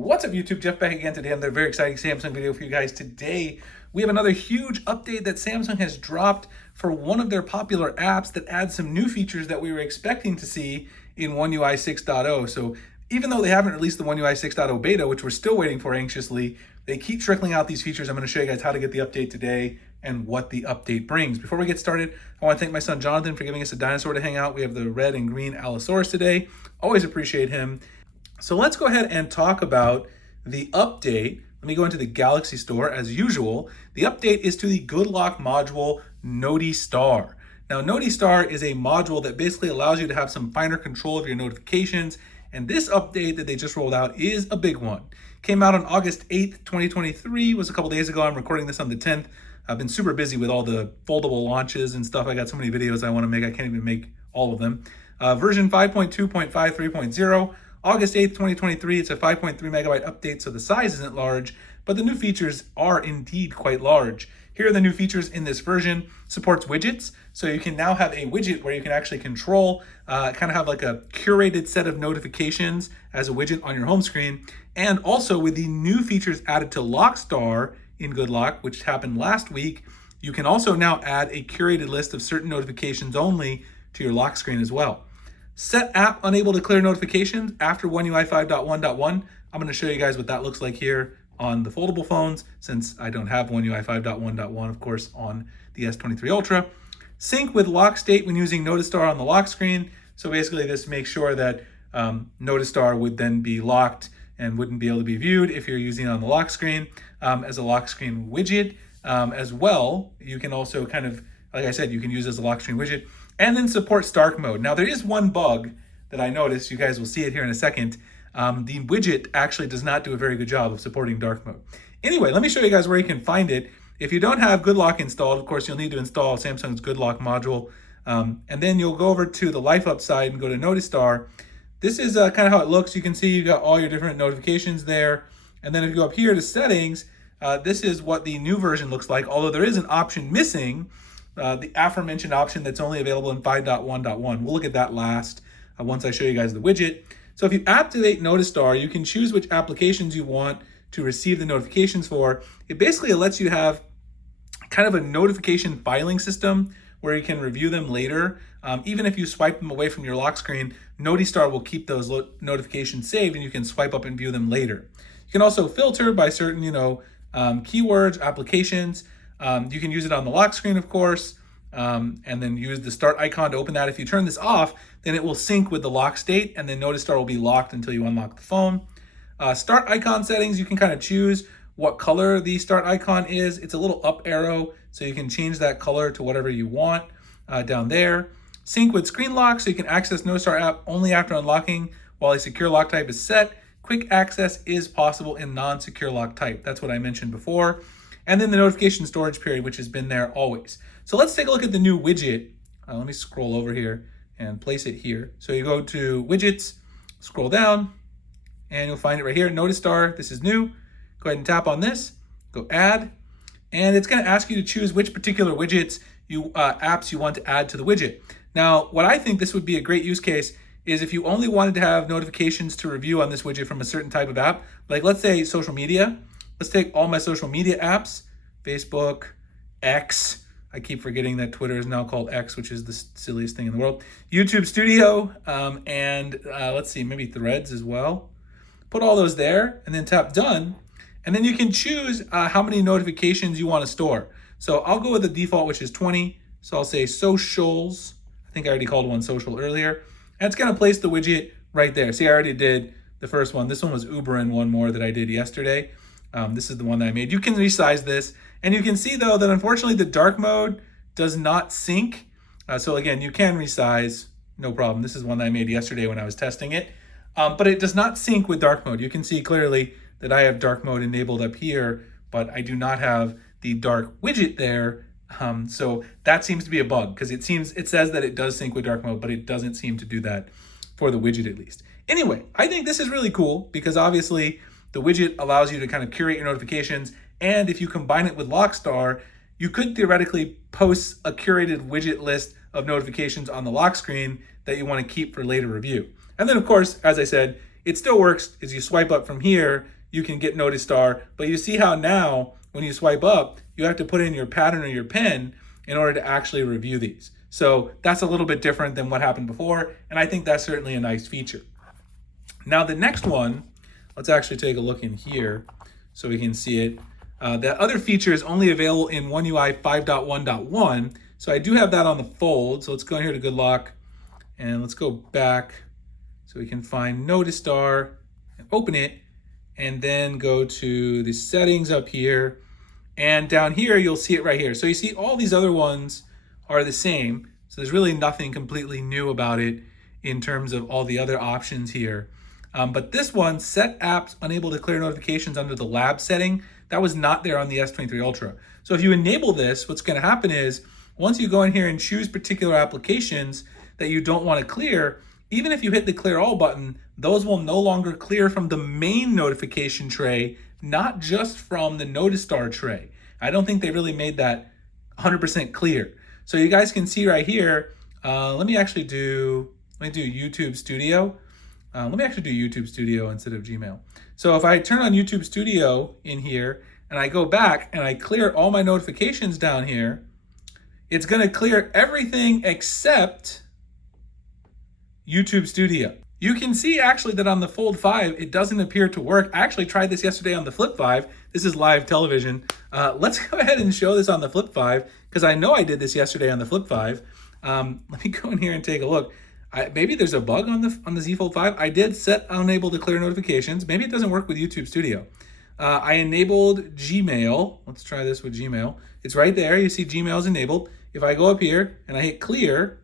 What's up YouTube, Jeff back again today. Another very exciting Samsung video for you guys. Today, we have another huge update that Samsung has dropped for one of their popular apps that adds some new features that we were expecting to see in One UI 6.0. So even though they haven't released the One UI 6.0 beta, which we're still waiting for anxiously, they keep trickling out these features. I'm gonna show you guys how to get the update today and what the update brings. Before we get started, I wanna thank my son Jonathan for giving us a dinosaur to hang out. We have the red and green Allosaurus today. Always appreciate him. So let's go ahead and talk about the update. Let me go into the Galaxy Store as usual. The update is to the GoodLock module Noti Star. Now, Noti Star is a module that basically allows you to have some finer control of your notifications. And this update that they just rolled out is a big one. Came out on August 8th, 2023, was a couple days ago. I'm recording this on the 10th. I've been super busy with all the foldable launches and stuff. I got so many videos I want to make. I can't even make all of them. Version 5.2.5 3.0. August 8th, 2023, it's a 5.3 megabyte update, so the size isn't large, but the new features are indeed quite large. Here are the new features in this version. Supports widgets, so you can now have a widget where you can actually control, kind of have like a curated set of notifications as a widget on your home screen. And also with the new features added to Lockstar in GoodLock, which happened last week, you can also now add a curated list of certain notifications only to your lock screen as well. Set app unable to clear notifications after One UI 5.1.1. I'm going to show you guys what that looks like here on the foldable phones, since I don't have One UI 5.1.1, of course, on the S23 Ultra. Sync with lock state when using Notistar on the lock screen. So basically this makes sure that Notistar would then be locked and wouldn't be able to be viewed if you're using it on the lock screen as a lock screen widget. As well, you can also kind of, like I said, you can use it as a lock screen widget. And then support dark mode. Now there is one bug that I noticed, you guys will see it here in a second. The widget actually does not do a very good job of supporting dark mode. Anyway, let me show you guys where you can find it. If you don't have GoodLock installed, of course, you'll need to install Samsung's GoodLock module. And then you'll go over to the Life Up side and go to Notistar. This is kind of how it looks. You can see you got all your different notifications there. And then if you go up here to settings, this is what the new version looks like, although there is an option missing. The aforementioned option that's only available in 5.1.1. We'll look at that last once I show you guys the widget. So if you activate Notistar, you can choose which applications you want to receive the notifications for. It basically lets you have kind of a notification filing system where you can review them later. Even if you swipe them away from your lock screen, Notistar will keep those notifications saved and you can swipe up and view them later. You can also filter by certain, keywords, applications. You can use it on the lock screen, of course, and then use the start icon to open that. If you turn this off, then it will sync with the lock state, and then Notistar will be locked until you unlock the phone. Start icon settings, you can kind of choose what color the start icon is. It's a little up arrow, so you can change that color to whatever you want down there. Sync with screen lock, so you can access Notistar app only after unlocking while a secure lock type is set. Quick access is possible in non-secure lock type. That's what I mentioned before. And then the notification storage period, which has been there always. So let's take a look at the new widget. Let me scroll over here and place it here. So you go to widgets, scroll down, and you'll find it right here. Notistar, this is new. Go ahead and tap on this, go add, and it's gonna ask you to choose which particular widgets, apps you want to add to the widget. Now, what I think this would be a great use case is if you only wanted to have notifications to review on this widget from a certain type of app, like let's say social media. Let's take all my social media apps, Facebook, X. I keep forgetting that Twitter is now called X, which is the silliest thing in the world. YouTube Studio, and let's see, maybe Threads as well. Put all those there and then tap done. And then you can choose how many notifications you want to store. So I'll go with the default, which is 20. So I'll say socials. I think I already called one social earlier. And it's gonna place the widget right there. See, I already did the first one. This one was Uber and one more that I did yesterday. This is the one that I made. You can resize this. And you can see though that unfortunately the dark mode does not sync. So again, you can resize, no problem. This is one that I made yesterday when I was testing it. But it does not sync with dark mode. You can see clearly that I have dark mode enabled up here, but I do not have the dark widget there. So that seems to be a bug because it says that it does sync with dark mode, but it doesn't seem to do that for the widget at least. Anyway, I think this is really cool because obviously the widget allows you to kind of curate your notifications. And if you combine it with Lockstar, you could theoretically post a curated widget list of notifications on the lock screen that you want to keep for later review. And then of course, as I said, It still works. As you swipe up from here, you can get Notice Star, but you see how now when you swipe up, you have to put in your pattern or your pen in order to actually review these. So that's a little bit different than what happened before, and I think that's certainly a nice feature. Now the next one, let's actually take a look in here so we can see it. That other feature is only available in One UI 5.1.1, so I do have that on the fold. So let's go in here to Good Lock, and let's go back so we can find Notice Star and open it, and then go to the settings up here. And down here, you'll see it right here. So you see all these other ones are the same. So there's really nothing completely new about it in terms of all the other options here. But this one, set apps unable to clear notifications under the lab setting, that was not there on the S23 Ultra. So if you enable this, what's gonna happen is, once you go in here and choose particular applications that you don't wanna clear, even if you hit the clear all button, those will no longer clear from the main notification tray, not just from the Notice Star tray. I don't think they really made that 100% clear. So you guys can see right here, let me do YouTube Studio. Let me actually do YouTube Studio instead of Gmail. So if I turn on YouTube Studio in here and I go back and I clear all my notifications down here, it's gonna clear everything except YouTube Studio. You can see actually that on the Fold 5, it doesn't appear to work. I actually tried this yesterday on the Flip 5. This is live television. Let's go ahead and show this on the Flip 5, because I know I did this yesterday on the Flip 5. Let me go in here and take a look. Maybe there's a bug on the Z Fold 5. I did set unable to clear notifications. Maybe it doesn't work with YouTube Studio. I enabled Gmail. Let's try this with Gmail. It's right there. You see Gmail is enabled. If I go up here and I hit clear,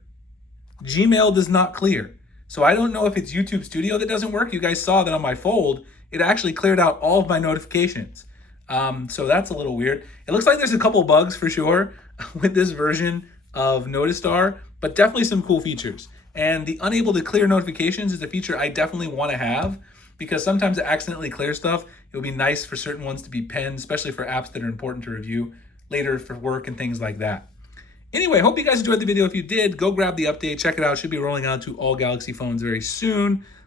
Gmail does not clear. So I don't know if it's YouTube Studio that doesn't work. You guys saw that on my Fold, it actually cleared out all of my notifications. So that's a little weird. It looks like there's a couple bugs for sure with this version of Notice Star, but definitely some cool features. And the unable to clear notifications is a feature I definitely want to have, because sometimes it accidentally clears stuff. It would be nice for certain ones to be penned, especially for apps that are important to review later for work and things like that. Anyway, hope you guys enjoyed the video. If you did, go grab the update, check it out. It should be rolling out to all Galaxy phones very soon.